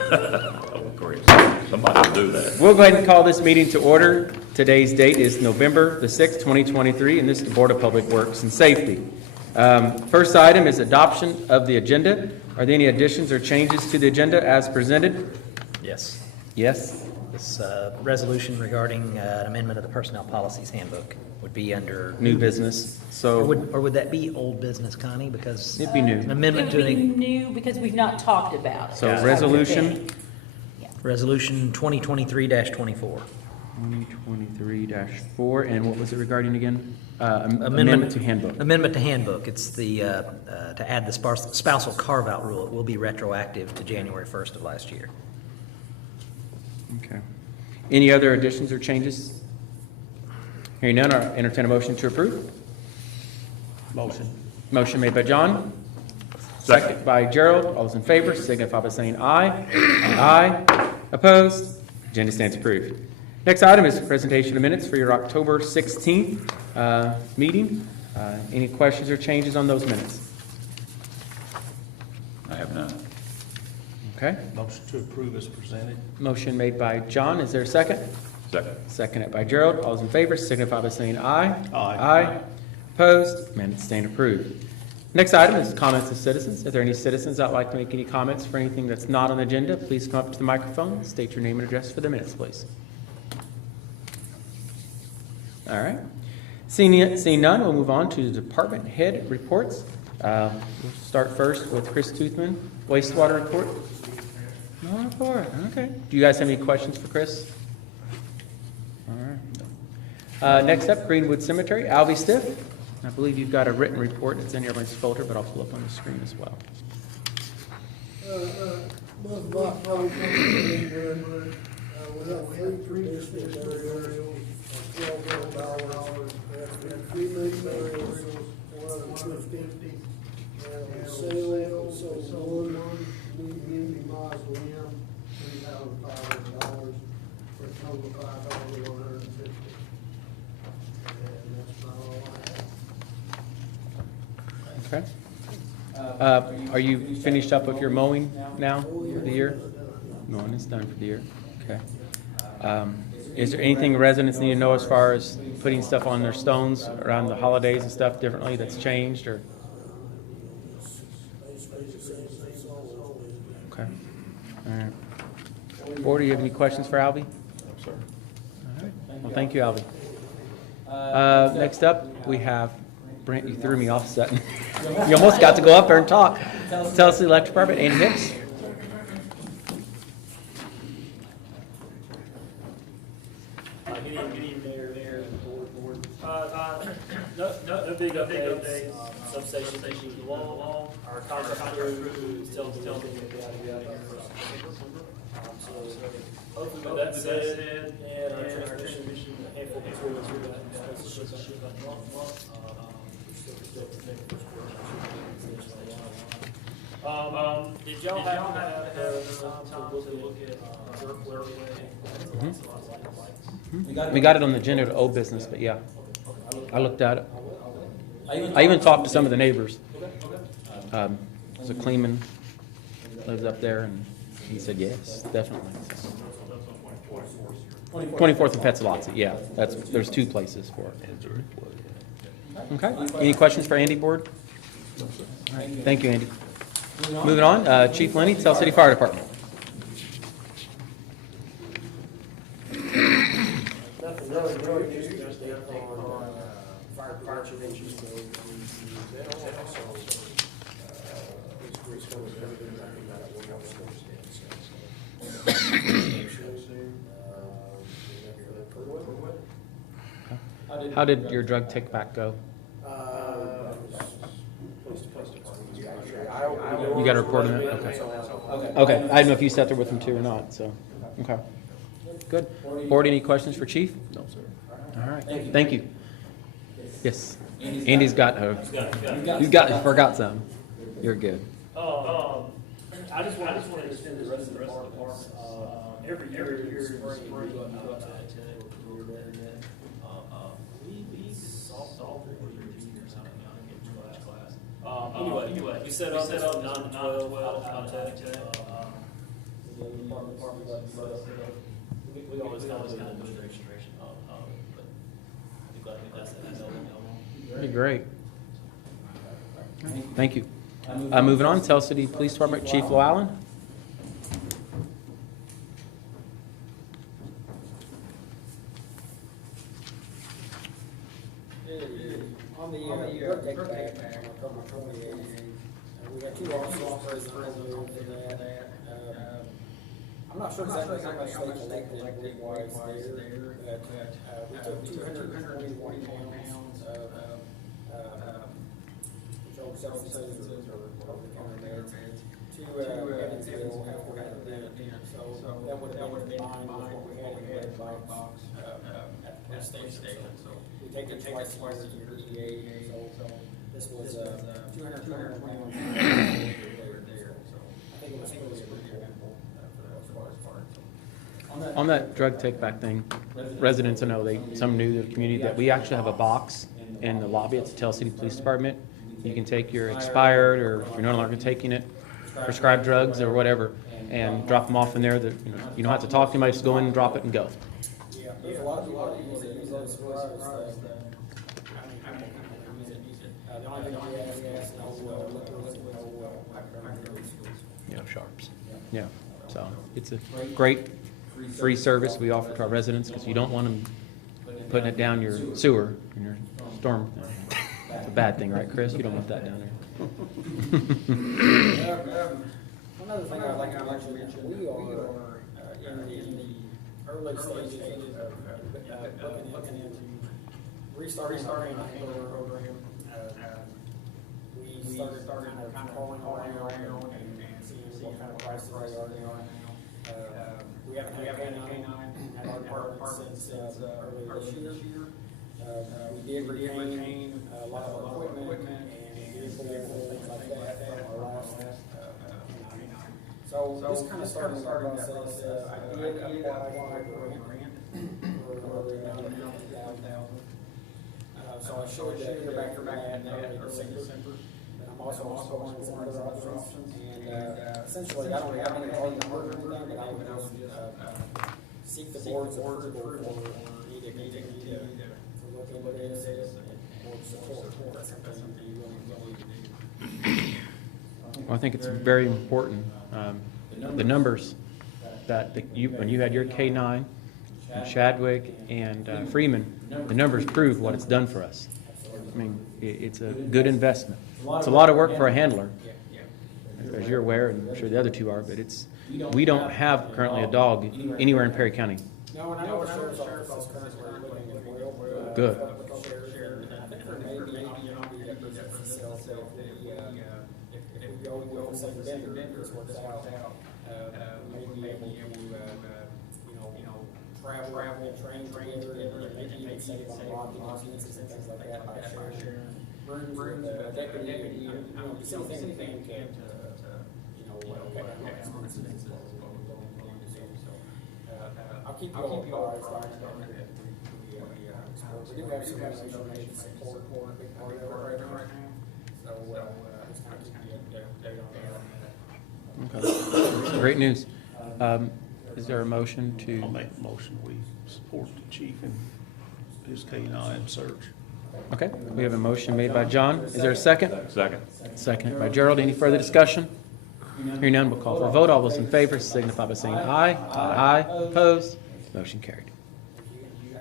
Of course, somebody will do that. We'll go ahead and call this meeting to order. Today's date is November the 6th, 2023, and this is the Board of Public Works and Safety. First item is adoption of the agenda. Are there any additions or changes to the agenda as presented? Yes. Yes? This resolution regarding an amendment of the Personnel Policies Handbook would be under New business. Or So would that be old business, Connie? Because it'd be new. an It amendment would to be the new because we've not talked about it. So That's resolution? the thing. Resolution 2023-24. 2023-4, and what was it regarding again? Amendment to handbook. Amendment to handbook. It's the, to add the spousal carve-out rule. It will be retroactive to January 1st of last year. Okay. Any other additions or changes? Hearing none, I'll entertain a motion to approve. Motion. Motion made by John. Second by Gerald. All those in favor signify by saying aye. Aye. Opposed? Agenda stands approved. Next item is presentation of minutes for your October 16th meeting. Any questions or changes on those minutes? I have none. Okay. Motion to approve as presented. Motion made by John. Is there a second? Second. Seconded by Gerald. All those in favor signify by saying aye. Aye. Aye. Opposed? Minutes stand approved. Next item is comments of citizens. Are there any citizens that would like to make any comments for anything that's not on the agenda? Please come up to the microphone. State your name and address for the minutes, please. All right. Seeing none, we'll move on to the department head reports. We'll start first with Chris Toothman, wastewater report. No report. Okay. Do you guys have any questions for Chris? All right. Next up, Greenwood Cemetery, Alvy Stiff. I believe you've got a written report. It's in everybody's folder, but I'll pull up on the screen as well. Most block probably comes in we have three traditional burials, $12,000, three million burials, 150, and sale, so one community mausoleum, $3,500, for a total of $5,150. And that's not all I have. Okay. Are you finished up with your mowing now for the year? Mowing is done for the year. Okay. Is there anything residents need to know as far as putting stuff on their stones around the holidays and stuff differently that's changed or? Okay. All right. Board, do you have any questions for Albie? No, sir. All right. Well, thank you, Albie. Next up, we have Brent. You threw me off, Sutton. You almost got to go up there and talk. Tell us the electric department. Andy Hicks. Good evening, Mayor, board. No big updates. Substation issues along. Our contract crew is telling me to be out of here So hopefully with that said, and our transmission, a handful of materials we're going to ship that month. Did y'all have time to look at where We got it on the agenda to old business, but yeah, I looked at it. I even talked to some of the neighbors. There's a Kleeman lives up there, and he said yes, definitely. 24th and Petzolazzi, yeah, there's two places for it. Okay. Any questions for Andy, board? All right. Thank you, Andy. Moving on, Chief Lenny, Tell City Fire Department. Nothing really new, just the update on fire prevention. And also, it's going to be everything that we're going to How did your drug take back go? You got a report on that? Okay. Okay, I didn't know if you sat there with him too or not, so, okay. Good. Board, any questions for Chief? No, sir. All right, thank you. Yes, Andy's got, forgot some. You're good. I just wanted to spend the rest of the park. Every year, spring, we go out to we soft Anyway, we set up 9 to 12 contact. We always kind of do demonstration of it, but I think that's That'd be great. Thank you. Moving on, Tell City Police Department Chief Llewellyn. On the drug take back, on October 28th, we had two officers present for that. I'm not sure exactly how much they collected wise there, but we took 221 pounds of controlled substances or over-the-counter meds to Evansville after we had an event. So that would have been combined with what we had in the red box at the police station. So we take it twice a year to the DEA. So this was 221 pounds there. So I think it was pretty good. On that drug take-back thing, residents, I know some knew the community that we actually have a box in the lobby at the Tell City Police Department. You can take your expired, or if you're no longer taking it, prescribed drugs or whatever, and drop them off in there. That you don't have to talk to anybody, just go in and drop it and go. Yeah, there's a lot of people that use it. The only thing we ask is no liquor, no Sharps. Yeah, so it's a great free service we offer to our residents, because you don't want them putting it down your sewer in your storm. It's a bad thing, right, Chris? You don't want that down there. Another thing I'd like to mention, we are in the early stages of looking into restarting our handler program. We started kind of calling around and seeing what kind of prices they are now. We haven't had a K9 at our department since early this year. We did retain a lot of equipment and vehicles and things like that from our last K9. So just kind of starting the process. I did apply for a grant for the amount of $50,000. So I showed that here back from that in early December. And I'm also on some other options. And essentially, I don't have any hard number or anything, but I would just seek the board's approval for me to continue to look into this and board support. That's something that you really need to do. Well, I think it's very important. The numbers that when you had your K9, and Chadwick and Freeman, the numbers prove what it's done for us. I mean, it's a good investment. It's a lot of work for a handler, as you're aware, and I'm sure the other two are, but we don't have currently a dog anywhere in Perry County. No, and I know the sheriff's office is currently looking as well. Good. With the sheriff, and I think there may be a facility if we go with the same vendor, this works out, we may be able to, travel and train together, and maybe even save on lodging expenses and things like that by sharing rooms with a deputy, something we can cut down on expenses. I'll keep you all apprised. We do have some information support for a big part of it right now. So just kind of keep you updated on that. Okay. Great news. Is there a motion I'll to? make a motion, we support the chief and his K9 search. Okay, we have a motion made by John. Is there a second? Second. Second by Gerald. Any further discussion? Hearing none, we'll call for a vote. All those in favor signify by saying aye. Aye. Opposed? Motion carried. I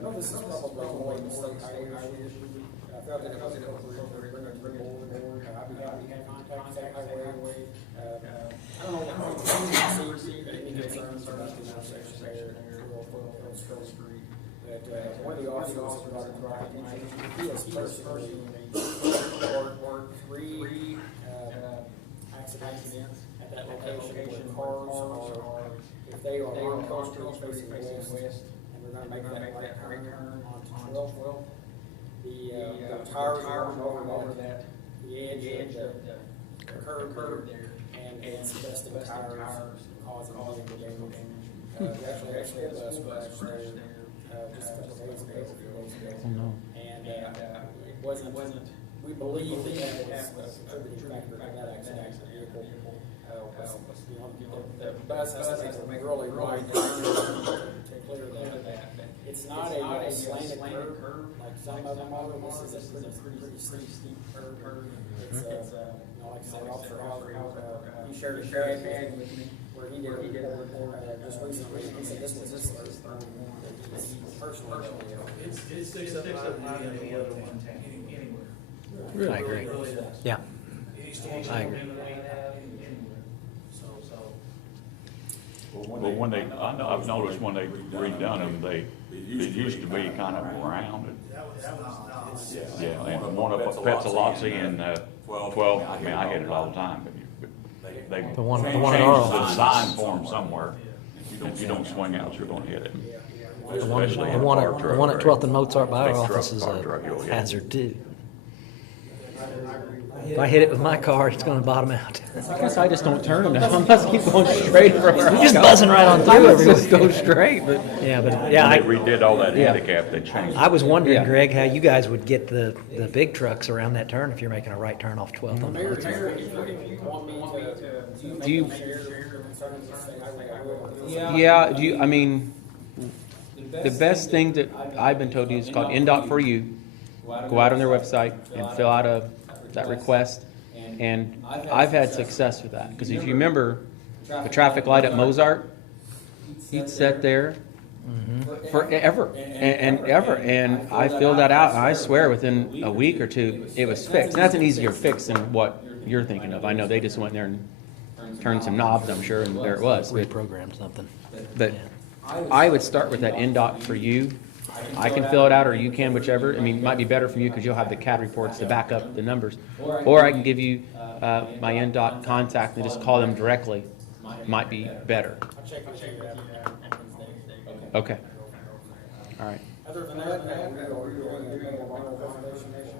know this is probably more than state highway issue. I felt that it was appropriate to bring it to the board. I'd be happy to contact state highway. I don't know how many see any concerns about the intersection there, Hill Street. But one of the officers brought it to our attention. He has personally reported 3 accidents at that location where cars are, if they are on Coast Street facing west, and we're going to make that right turn onto 12th, the tires are over that, the edge of the curb there, and it's busting the tires, causing vehicle damage. Actually had a splash there just a couple of days ago, Oh, no. and it wasn't, we believe that was a contributing factor to that accident. the best is to make really wide to clear that. It's not a slanted curve like some of them are. This is a pretty steep curve. It's like I said, Officer Howard, he shared a pad with me where he did a report just recently. He said this was personally. It sticks up higher than the other one anywhere. I agree. It really does. Yeah. Any storm I agree. anywhere. So. Well, when they, I've noticed when they redone them, they used to be kind of rounded. Yeah, and the one up at Petzalozzi and 12, I mean, I hit it all the time, but they The one at changed Earl. the sign form somewhere. If you don't swing out, you're gonna hit it. The one, Especially the in one car at, truck the one at area. 12th and Mozart by our Big truck, office is car truck, you'll a hit it. hazard too. If I hit it with my car, it's gonna bottom out. I guess I just don't turn enough. I must keep going straight for You're just buzzing right on I through must just everywhere. go straight, but. Yeah, but When yeah, they I, redid all that Yeah. handicap, they changed. I was wondering, Yeah. Greg, how you guys would get the big trucks around that turn if you're making a right turn off 12th on the Mayor, Mozart. if you want me to, Do you- share your concerns, I will. Yeah, do you, I mean, the best thing that I've been told to do is called NDOT for you. Go out on their website and fill out that request. And I've had success with that, because if you remember, the traffic light at Mozart, he'd sit there forever and ever. And I filled that out, and I swear within a week or two, it was fixed. And that's an easier fix than what you're thinking of. I know they just went there and turned some knobs, I'm sure, and there it was. But Reprogram something. But I would start with that NDOT for you. I can fill it out, or you can, whichever. I mean, it might be better for you because you'll have the CAD reports to back up the numbers. Or I can give you my NDOT contact and just call them directly. Might be better. I'll check on Wednesday. Okay. All right. Other than that, we're going to do a Rhino Conservation Nation.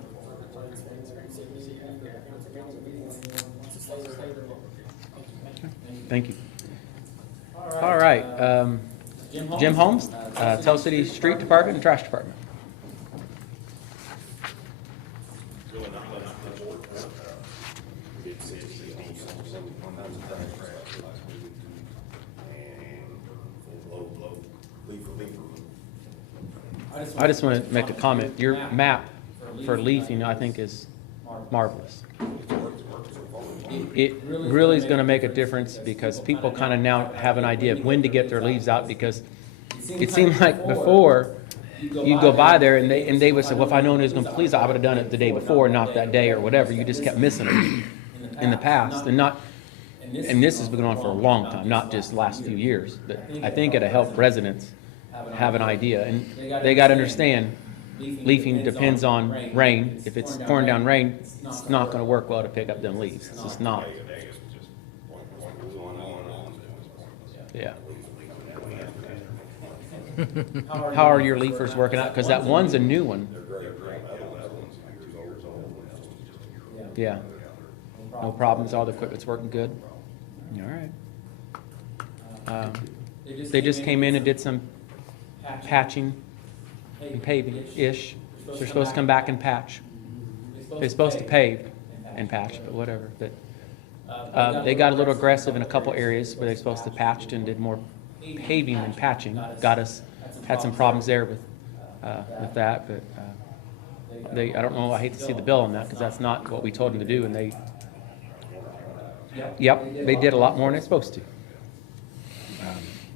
Thank you. All right. Jim Holmes, Tell City Street Department and Trash Department. I just want to make a comment. Your map for leafing, I think, is marvelous. It really is going to make a difference because people kind of now have an idea of when to get their leaves out, because it seemed like before you go by there and they would say, well, if I known it was going to please, I would have done it the day before, not that day or whatever. You just kept missing it in the past, and this has been going on for a long time, not just the last few years. But I think it'll help residents have an idea, and they got to understand leafing depends on rain. If it's pouring down rain, it's not going to work well to pick up them leaves. It's just not. Yeah. How are your leafers working out? Because that one's a new one. Yeah. No problems. All the equipment's working good. All right. They just came in and did some patching and paving-ish. They're supposed to come back and patch. They're supposed to pave and patch, but whatever. But they got a little aggressive in a couple areas where they're supposed to patch and did more paving than patching. Had some problems there with that, but I don't know, I hate to see the bill on that because that's not what we told them to do, and they did a lot more than they're supposed to.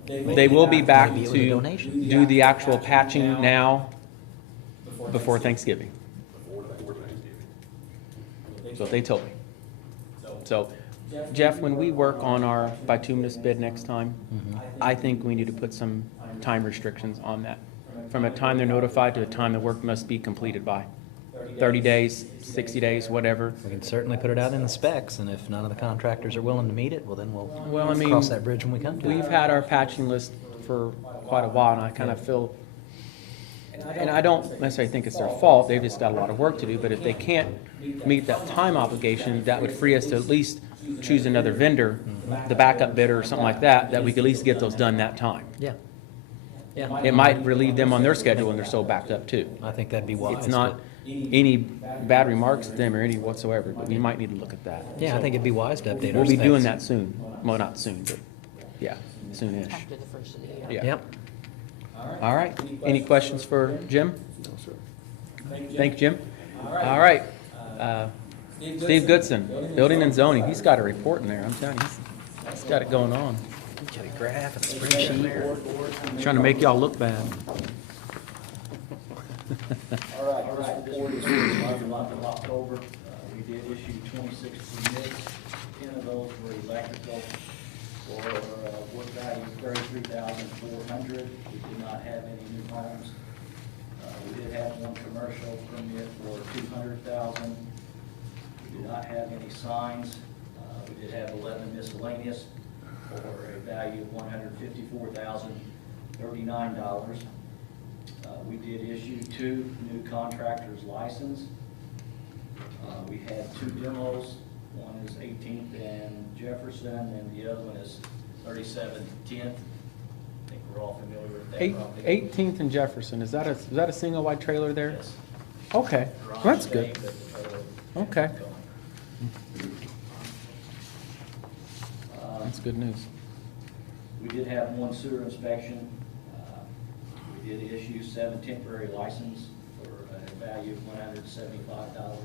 They will be back Maybe it was a to donation. do the actual patching now before Thanksgiving. That's what they told me. So, Jeff, when we work on our bituminous bid next time, I think we need to put some time restrictions on that. From a time they're notified to the time the work must be completed by. 30 days, 60 days, whatever. We can certainly put it out in the specs, and if none of the contractors are willing to meet it, well, then Well, I mean, cross that bridge when we come to We've it. had our patching list for quite a while, and I kind of feel, and I don't necessarily think it's their fault, they've just got a lot of work to do, but if they can't meet that time obligation, that would free us to at least choose another vendor, the backup bidder or something like that, that we could at least get those done that time. Yeah. Yeah. It might relieve them on their schedule when they're so backed up too. I think that'd be wise. It's not, any bad remarks to them or any whatsoever, but we might need to look at that. Yeah, I think it'd be wise to update our We'll be doing specs. that soon. Well, not soon, but yeah, soonish. After the first of the year. Yeah. Yep. All right. Any questions for Jim? No, sir. Thank you, Jim. All right. Steve Goodson, Building and Zoning. He's got a report in there. I'm telling you, he's got it going on. Got a graph and a spreadsheet. Trying to make y'all look bad. All right, first report is for the month of October. We did issue 26 permits. 10 of those were electrical for wood value of $33,400. We did not have any new homes. We did have one commercial permit for $200,000. We did not have any signs. We did have 11 miscellaneous for a value of $154,039. We did issue 2 new contractors' license. We had 2 demos. One is 18th and Jefferson, and the other one is 37th, 10th. I think we're all familiar with that property. 18th and Jefferson. Is that a single wide trailer there? Yes. Okay, They're on that's today, good. but the trailer Okay. is going. That's good news. We did have 1 sewer inspection. We did issue 7 temporary licenses for a value of $175.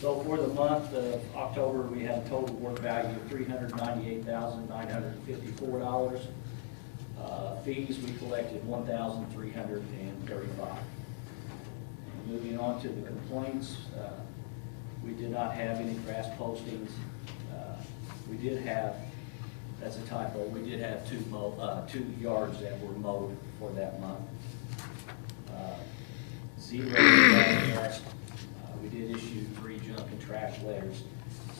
So for the month of October, we had a total work value of $398,954. Fees, we collected $1,335. Moving on to the complaints, we did not have any grass postings. We did have, that's a typo, we did have 2 yards that were mowed for that month. 0 trash arrest. We did issue 3 junk and trash letters.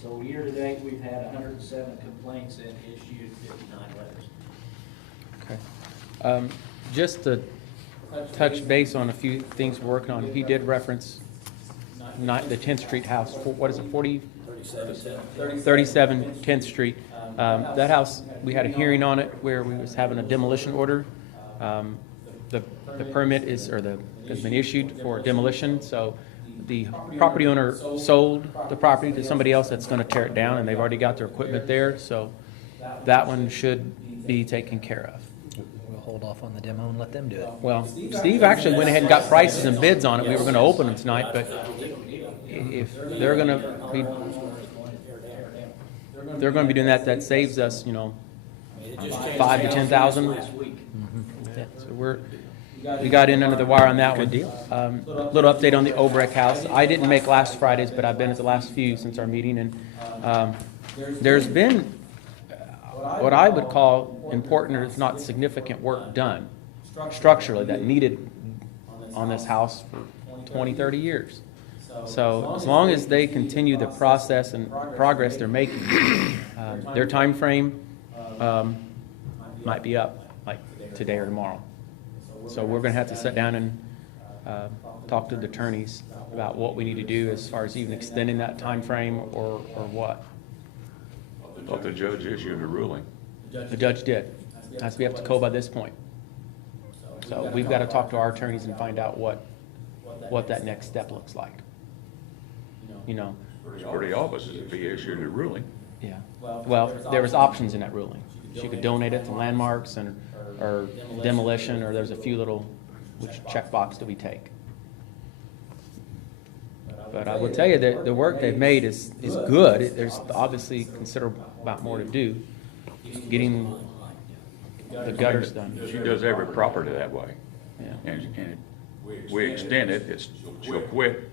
So year-to-date, we've had 107 complaints and issued 59 letters. Okay. Just to touch base on a few things we're working on, he did reference the 10th Street house. What is it, 37 10th Street. That house, we had a hearing on it where we was having a demolition order. The permit has been issued for demolition, so the property owner sold the property to somebody else that's going to tear it down, and they've already got their equipment there, so that one should be taken care of. We'll hold off on the demo and let them do it. Well, Steve actually went ahead and got prices and bids on it. We were going to open them tonight, but if they're going to be doing that, that saves us, $5,000 to $10,000. So we got in under the wire on that one. Good deal. Little update on the Obrecht house. I didn't make last Friday's, but I've been at the last few since our meeting, and there's been what I would call important or if not significant work done structurally that needed on this house for 20, 30 years. So as long as they continue the process and progress they're making, their time frame might be up like today or tomorrow. So we're going to have to sit down and talk to the attorneys about what we need to do as far as even extending that time frame or what. I thought the judge issued a ruling. The judge did. Has to be up to code by this point. So we've got to talk to our attorneys and find out what that next step looks like. It's pretty obvious if he issued a ruling. Yeah. Well, there was options in that ruling. She could donate it to landmarks or demolition, or there's a few little, which checkbox do we take? But I will tell you that the work they've made is good. There's obviously considerable amount more to do, getting the gutters done. She does every property that way. Yeah. And we extend it, she'll quit,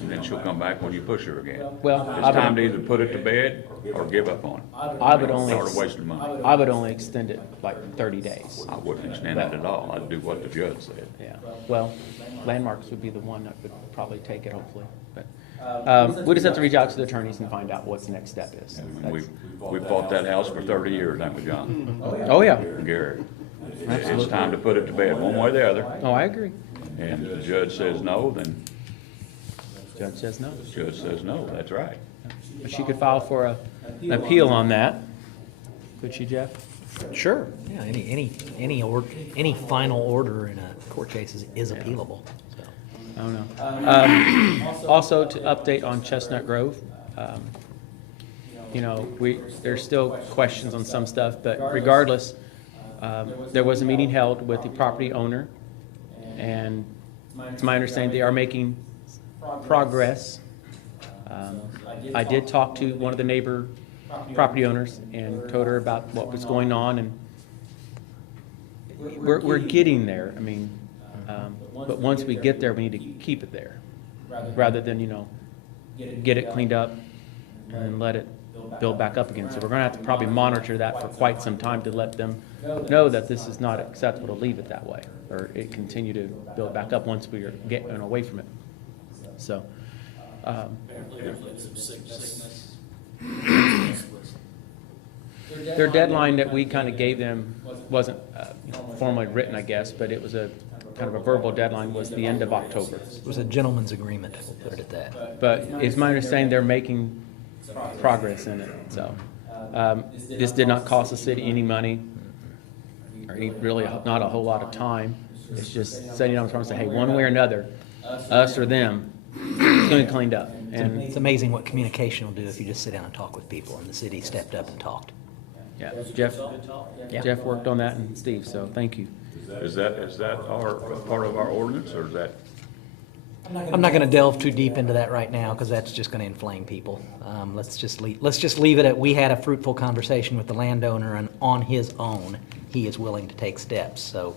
and then she'll come back when you push her again. Well, It's time to either put it to bed or give up on it. I would only Start wasting money. I would only extend it like 30 days. I wouldn't extend it at all. I'd do what the judge said. Yeah. Well, landmarks would be the one that would probably take it, hopefully. But we just have to reach out to the attorneys and find out what the next step is. And we bought that house for 30 years, haven't we, John? Oh yeah. Gary. It's time to put it to bed, one way or the other. Oh, I agree. And if the judge says no, then Judge says no. the judge says no, that's right. But she could file for an appeal on that. Could she, Jeff? Sure. Yeah, any final order in a court case is appealable. So. I don't know. Also, to update on Chestnut Grove, you know, there's still questions on some stuff, but regardless, there was a meeting held with the property owner, and it's my understanding they are making progress. I did talk to one of the neighbor property owners and told her about what was going on, and we're getting there. I mean, but once we get there, we need to keep it there, rather than, you know, get it cleaned up and let it build back up again. So we're gonna have to probably monitor that for quite some time to let them know that this is not acceptable to leave it that way, or it continue to build back up once we are getting away from it. So, their deadline that we kind of gave them wasn't formally written, I guess, but it was a kind of a verbal deadline, was the end of October. It was a gentleman's agreement, we'll put it at that. But it's my understanding they're making progress in it, so. This did not cost the city any money, or really not a whole lot of time. It's just setting up in front and say, hey, one way or another, us or them, it's going to be cleaned up. And It's amazing what communication will do if you just sit down and talk with people, and the city stepped up and talked. yeah, Yeah. Jeff worked on that, and Steve, so thank you. Is that our, part of our ordinance, or is that? I'm not gonna delve too deep into that right now, because that's just gonna inflame people. Let's just leave it at, we had a fruitful conversation with the landowner, and on his own, he is willing to take steps. So,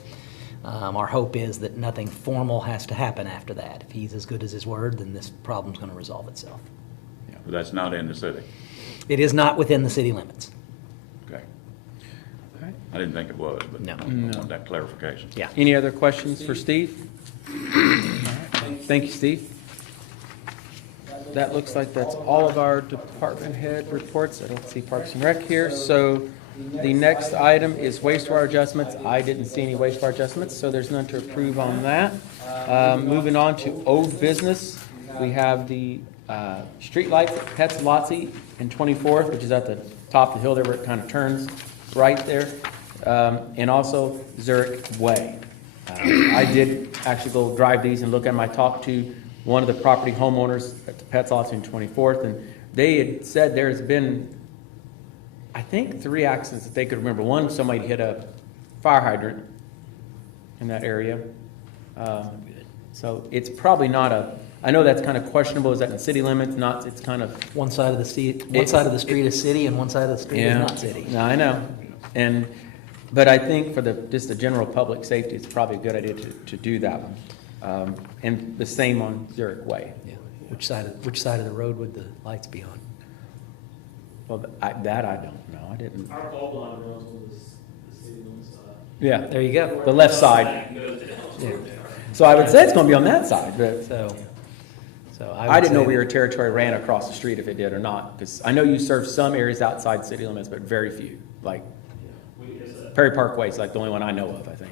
our hope is that nothing formal has to happen after that. If he's as good as his word, then this problem's gonna resolve itself. But that's not in the city. It is not within the city limits. Okay. All right. I didn't think it was, but No. I want that clarification. Yeah. Any other questions for Steve? All right. Thank you, Steve. That looks like that's all of our department head reports. I don't see Parks and Rec here, so the next item is wastewater adjustments. I didn't see any wastewater adjustments, so there's none to approve on that. Moving on to old business, we have the street lights at Petzalozzi and 24th, which is at the top of the hill there where it kind of turns right there, and also Zurich Way. I did actually go drive these and look at them. I talked to one of the property homeowners at the Petzalozzi and 24th, and they had said there's been, I think, 3 accidents that they could remember. One, somebody hit a fire hydrant in that area. So it's probably not a, I know that's kind of questionable. Is that in city limits? Not, it's kind of. One side of the street is city, and one side of the street is not city. No, I know. But I think for just the general public safety, it's probably a good idea to do that one. And the same on Zurich Way. Yeah. Which side of the road would the lights be on? Well, that I don't know. I didn't. Our bulb line runs on the city limits side. Yeah, There you go. the left side. Goes down. Yeah. So I would say it's going to be on that side, but So I didn't know would where say your territory ran across the street if it did or not, because I know you serve some areas outside city limits, but very few. Like Perry Parkway is like the only one I know of, I think.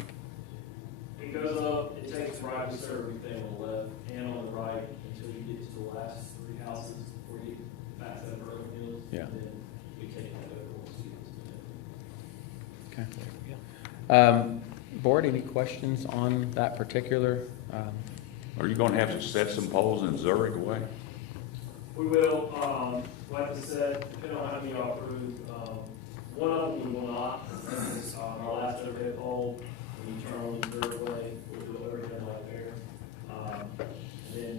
It goes up, it takes right to serve everything on the left and on the right until you get to the last 3 houses before you get back to the Burlington Hills. Yeah. And then we take that over. Okay. Board, any questions on that particular? Are you gonna have to set some poles in Zurich Way? We will, like I said, depending on how many y'all approve, one of them we will not. Our last overhead pole, when you turn on the third way, we'll do everything right there. Then,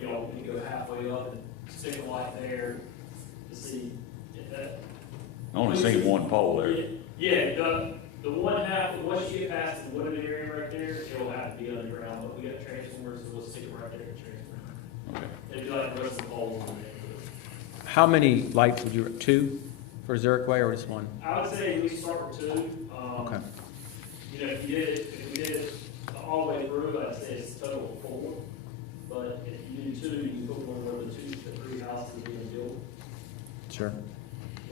y'all can go halfway up and stick a light there to see if that. I only seen one pole there. Yeah, the one half, once you get past the wooded area right there, it'll have to be underground, but we got transformers, so we'll stick it right there and transform. Okay. It'd be like the rest of the poles on there. How many lights would you, 2 for Zurich Way or just 1? I would say we start with 2. Okay. You know, if we did it all the way through, I'd say it's a total of 4. But if you do 2, you can put one where the 3 houses are being built, Sure.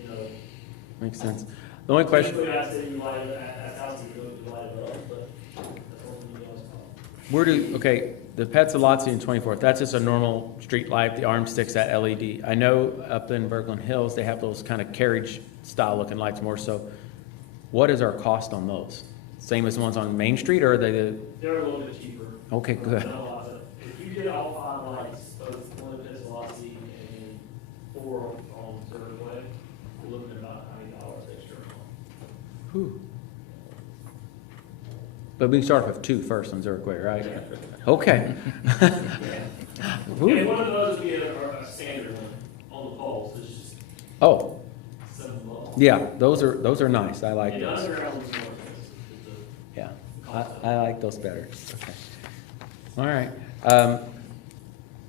you know. Makes sense. The only question, Typically, I'd say you light it, as houses go, you light it up, but that's what you guys call. okay, the Petzalozzi and 24th, that's just a normal street light, the arm sticks that LED. I know up in Berglund Hills, they have those kind of carriage style looking lights more so. What is our cost on those? Same as the ones on Main Street, or are they They're a little bit cheaper. okay, good. Not a lot, but if you get all 5 lights, both one at Pestalozzi and 4 on Third Way. We're looking at about $90 extra a month. Whew. But we can start with 2 first on Zurich Way, right? Okay. And Whew. one of those would be a standard one on the poles, it's just Oh, 7 volts. yeah, those are nice. I like And those. underground one's more expensive. Yeah, I like those better. Okay. All right.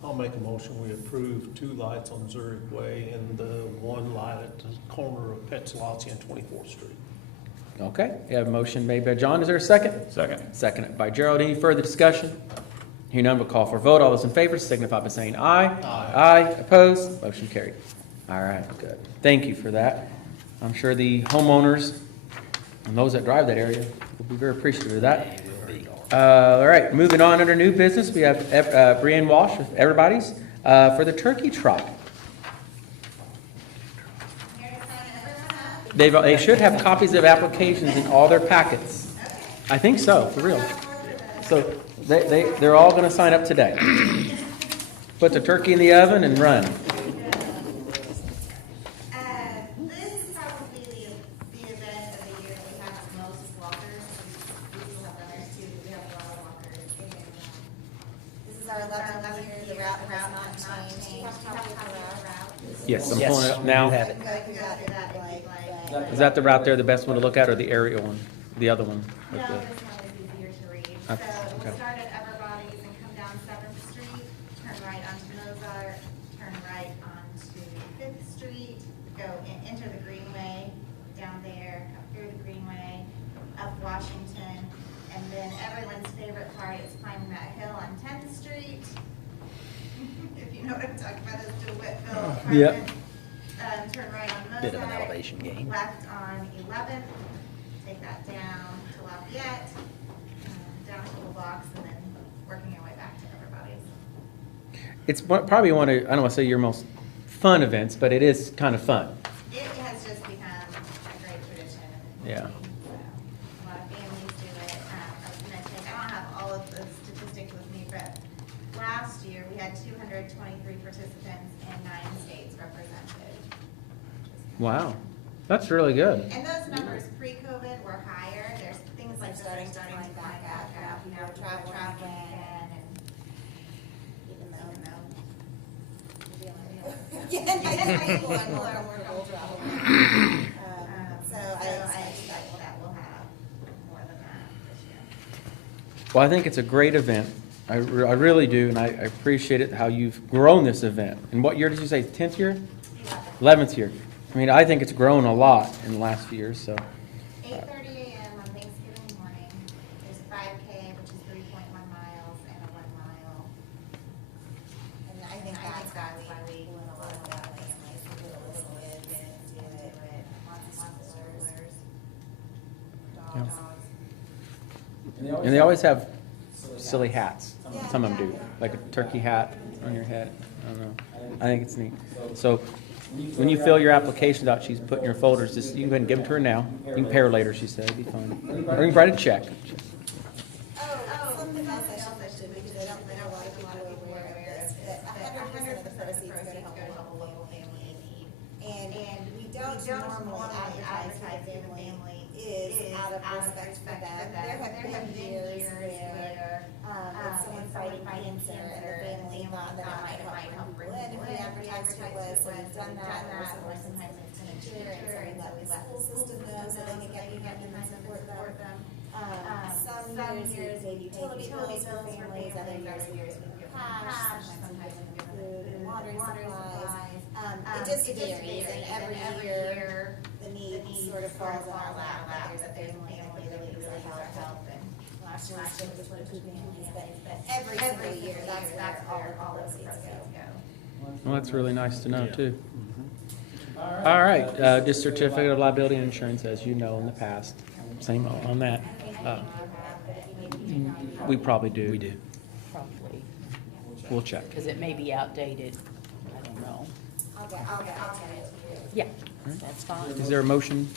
I'll make a motion, we approve 2 lights on Zurich Way and the 1 light at the corner of Petzlotz and 24th Street. Okay, you have a motion made by John. Is there a second? Second. Seconded by Gerald. Any further discussion? Hearing none, we'll call for a vote. All those in favor signify by saying aye. Aye. Aye. Opposed? Motion carried. All right, good. Thank you for that. I'm sure the homeowners and those that drive that area will be very appreciative of that. All right, moving on under new business, we have Brianne Walsh with Everybody's for the turkey trot. They should have copies of applications in all their packets. I think so, for real. So they're all going to sign up today. Put the turkey in the oven and run. This is probably the event of the year that we have the most walkers. We still have runners too, but we have a lot of walkers. This is our 11th year, the route has not changed. Do you have a copy of the route? Yes, I'm Yes, pulling it up you now. have it. Go through that, like, Is that the route there, the best one to look at, or the aerial one? The other one? no, with this the- one is easier to read. So Okay, okay. we'll start at Everybody's and come down 7th Street, turn right onto Mozart, turn right onto 5th Street, go enter the Greenway down there, up through the Greenway, up Washington, and then everyone's favorite part is climbing that hill on 10th Street. If you know what I'm talking about, it's to Whitfield Yep. Apartment. Turn right on Mozart. Bit of an elevation gain. Left on 11th, take that down to Lafayette, down to the box, and then working our way back to Everybody's. It's probably one of, I don't want to say your most fun events, but it is kind of fun. It has just become a great tradition. Yeah. A lot of families do it. I was gonna take, I don't have all of the statistics with me, but last year, we had 223 participants and 9 states represented. Wow, that's really good. And those numbers pre-COVID were higher. There's things like starting to climb back up, you know, travel again, and even though. Yeah, people are more comfortable traveling. So I expect that we'll have more than that this year. Well, I think it's a great event. I really do, and I appreciate it, how you've grown this event. And what year did you say, 10th year? 11th year. I mean, I think it's grown a lot in the last few years, so. 8:30 a.m. on Thanksgiving morning, there's a 5K, which is 3.1 miles, and a 1 mile. And I think that's why we went a lot of that families, little kids, do it, lots of strollers, dogs. And they always have silly hats. Some of them do, like a turkey hat on your head. I don't know. I think it's neat. So when you fill your applications out, she's putting your folders, just, you can go ahead and give them to her now. You can pay her later, she said, it'd be fine. Or you can write a check. Something else I should, because I don't think a lot of people are aware of this, that 100% of the proceeds go to help a local family in need. And we don't normally advertise who the family is out of respect for them. There have been years where, if someone fighting cancer and the family thought that it might help bring people in, if we advertised who it was, so we've done that, or sometimes it's been a chair, and so we let the school system know, so they can get them and support them. Some years they do utility bills for families, other years we give cash, sometimes we give food and water supplies. It just varies, and every year the need sort of falls on our lap, that there's a family that really needs our help, and last year was for two families, but every single year, that's where all those needs go. Well, that's really nice to know, too. All right, just certificate of liability and insurance, as you know in the past. Same on that. We probably do. We do. Probably, We'll check. because it may be outdated. I don't know. I'll get it to you. Yeah, that's fine. Is there a motion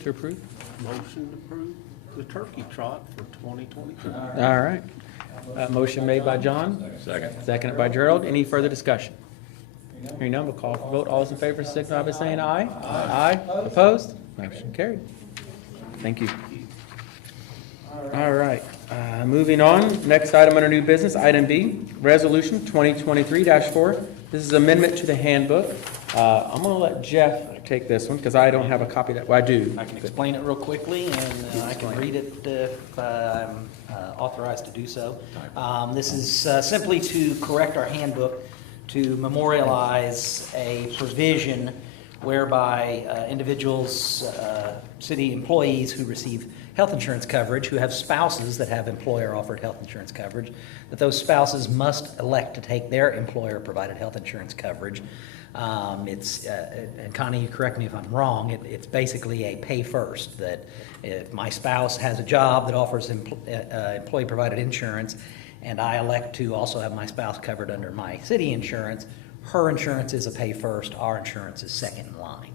to approve? Motion to approve the turkey trot for 2023. All right. Motion made by John, Second. seconded by Gerald. Any further discussion? Hearing none, we'll call for vote. All those in favor signify by saying aye. Aye. Opposed? Motion carried. Thank you. All right, moving on. Next item under new business, item B, Resolution 2023-4. This is amendment to the handbook. I'm going to let Jeff take this one because I don't have a copy of that. Well, I do. I can explain it real quickly, and I can read it if I'm authorized to do so. This is simply to correct our handbook to memorialize a provision whereby individuals, city employees who receive health insurance coverage, who have spouses that have employer-offered health insurance coverage, that those spouses must elect to take their employer-provided health insurance coverage. And Connie, you correct me if I'm wrong, it's basically a pay first, that if my spouse has a job that offers employee-provided insurance, and I elect to also have my spouse covered under my city insurance, her insurance is a pay first, our insurance is second in line.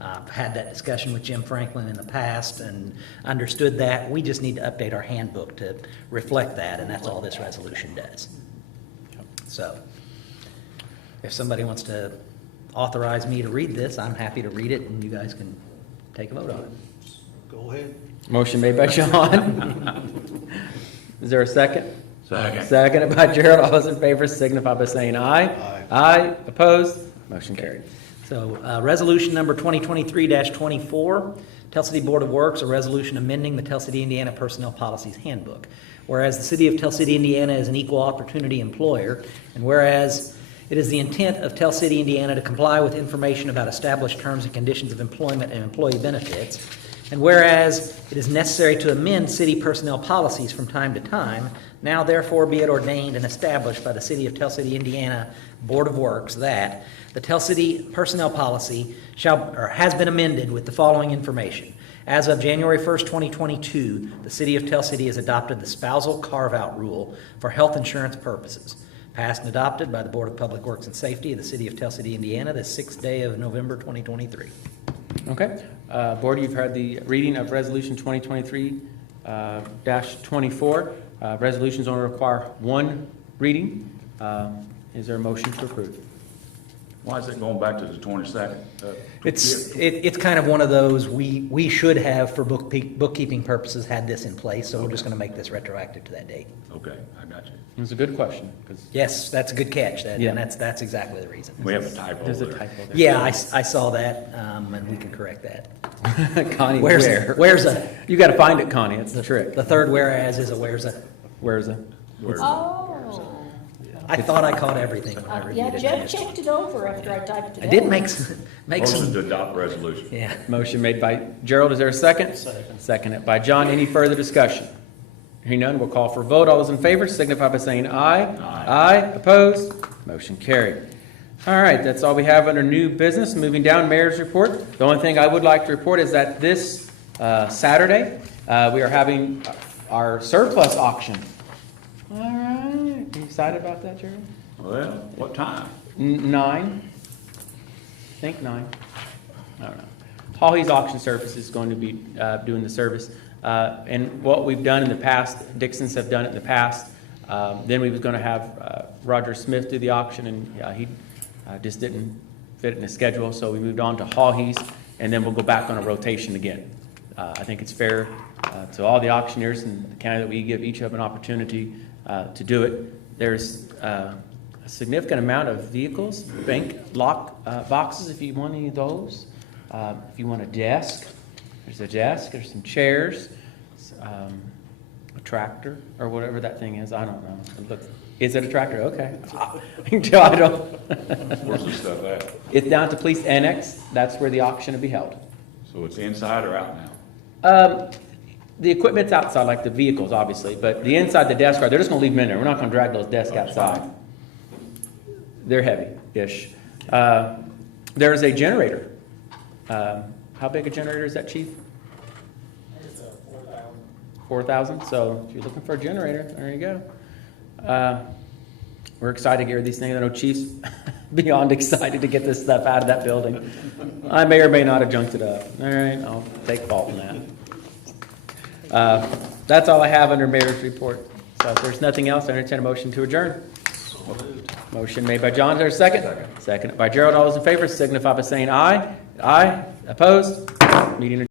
I've had that discussion with Jim Franklin in the past and understood that. We just need to update our handbook to reflect that, and that's all this resolution does. So, if somebody wants to authorize me to read this, I'm happy to read it, and you guys can take a vote on it. Go ahead. Motion made by John. Is there a second? Second. Seconded by Gerald. All those in favor signify by saying aye. Aye. Aye. Opposed? Motion carried. So, resolution number 2023-24, Tell City Board of Works, a resolution amending the Tell City, Indiana Personnel Policies Handbook. Whereas the City of Tell City, Indiana is an equal opportunity employer, and whereas it is the intent of Tell City, Indiana to comply with information about established terms and conditions of employment and employee benefits, and whereas it is necessary to amend city personnel policies from time to time, now therefore be it ordained and established by the City of Tell City, Indiana Board of Works that the Tell City personnel policy has been amended with the following information. As of January 1st, 2022, the City of Tell City has adopted the spousal carve-out rule for health insurance purposes, passed and adopted by the Board of Public Works and Safety of the City of Tell City, Indiana, the 6th day of November, 2023. Okay. Board, you've heard the reading of Resolution 2023-24. Resolutions only require one reading. Is there a motion to approve? Why is it going back to the 22nd? It's kind of one of those, we should have, for bookkeeping purposes, had this in place, so we're just going to make this retroactive to that date. Okay, I got you. It's a good question, because Yes, that's a good catch, Yeah. and that's exactly the reason. We have a typo there's a there. typo there. Yeah, I saw that, and we can correct that. Connie, Where's a, You got to find it, Connie. It's the trick. the third whereas is a where's a. Where's it? Oh. I thought I caught everything when I Yeah, reviewed it. Jeff checked it over after I typed it I out. did make Motion some, to adopt resolution. yeah. Motion made by Gerald. Is there a second? Second. Seconded by John. Any further discussion? Hearing none, we'll call for a vote. All those in favor signify by saying aye. Aye. Opposed? Motion carried. All right, that's all we have under new business. Moving down, Mayor's report. The only thing I would like to report is that this Saturday, we are having our surplus auction. All right. You excited about that, Gerald? Well, what time? 9. I think 9. I don't know. Hawley's Auction Service is going to be doing the service. And what we've done in the past, Dixon's have done it in the past. Then we was going to have Roger Smith do the auction, and he just didn't fit in his schedule, so we moved on to Hawley's, and then we'll go back on a rotation again. I think it's fair to all the auctioneers in the county that we give each of them an opportunity to do it. There's a significant amount of vehicles, bank lock boxes if you want any of those. If you want a desk, there's a desk, there's some chairs, a tractor, or whatever that thing is, I don't know. Is it a tractor? Okay. I don't. Where's this stuff at? It's down to Police Annex, that's where the auction will be held. So it's inside or out now? The equipment's outside, like the vehicles, obviously, but the inside, the desk, they're just gonna leave them in there. We're not gonna drag those desks outside. They're heavy-ish. There's a generator. How big a generator is that, Chief? It's a 4,000. 4,000, so if you're looking for a generator, there you go. We're excited to get rid of these things. I know Chief's beyond excited to get this stuff out of that building. I may or may not have junked it up. All right, I'll take fault in that. That's all I have under Mayor's report. So if there's nothing else, I entertain a motion to adjourn. Motion made by John, is there a second? Second by Gerald. All those in favor signify by saying aye. Aye. Opposed? Meeting adjourned.